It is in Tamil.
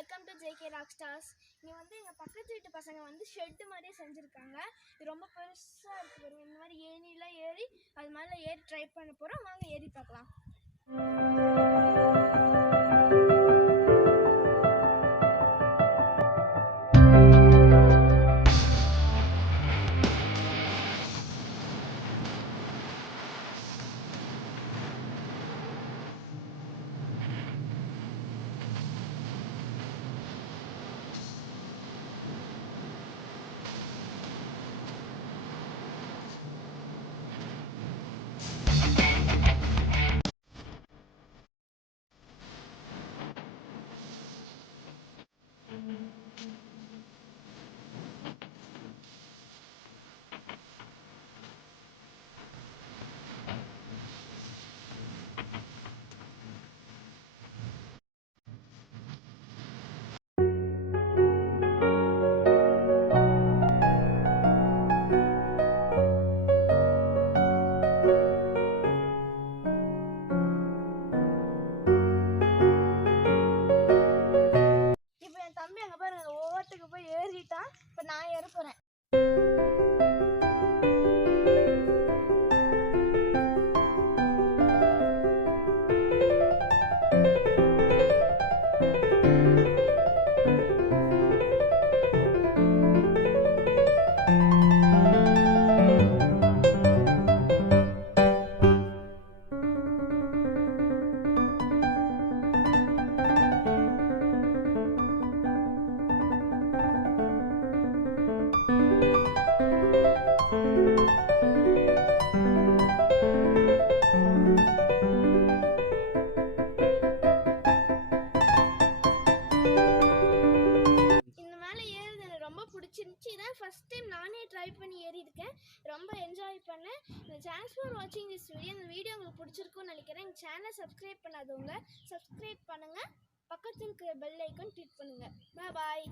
Welcome to JK Rockstars. இங்கே வந்து எங்கள் பக்கத்து வீட்டு பசங்க வந்து ஷெட்டு மாதிரியே செஞ்சுருக்காங்க. இது ரொம்ப பெருசாக இருக்குது பாருங்க. இந்த மாதிரி ஏணிலாம் ஏறி அது மேலே ஏறி ட்ரை பண்ண போகிறோம். வாங்க ஏறி பார்க்கலாம். ஏறிட்டான். இப்போ நான் ஏற போறேன். இதான் ஃபர்ஸ்ட் டைம் நானே ட்ரை பண்ணி ஏறி இருக்கேன். ரொம்ப என்ஜாய் பண்ணேன். தேங்க்ஸ் ஃபார் வாட்சிங் திஸ் வீடியோ. இந்த வீடியோ உங்களுக்கு பிடிச்சிருக்கும்னு நினைக்கிறேன். எங்கள் சேனலை சப்ஸ்கிரைப் பண்ணாதவங்க சப்ஸ்கிரைப் பண்ணுங்கள். பக்கத்தில் இருக்கிற பெல் ஐக்கான் கிளிக் பண்ணுங்கள். பாய்.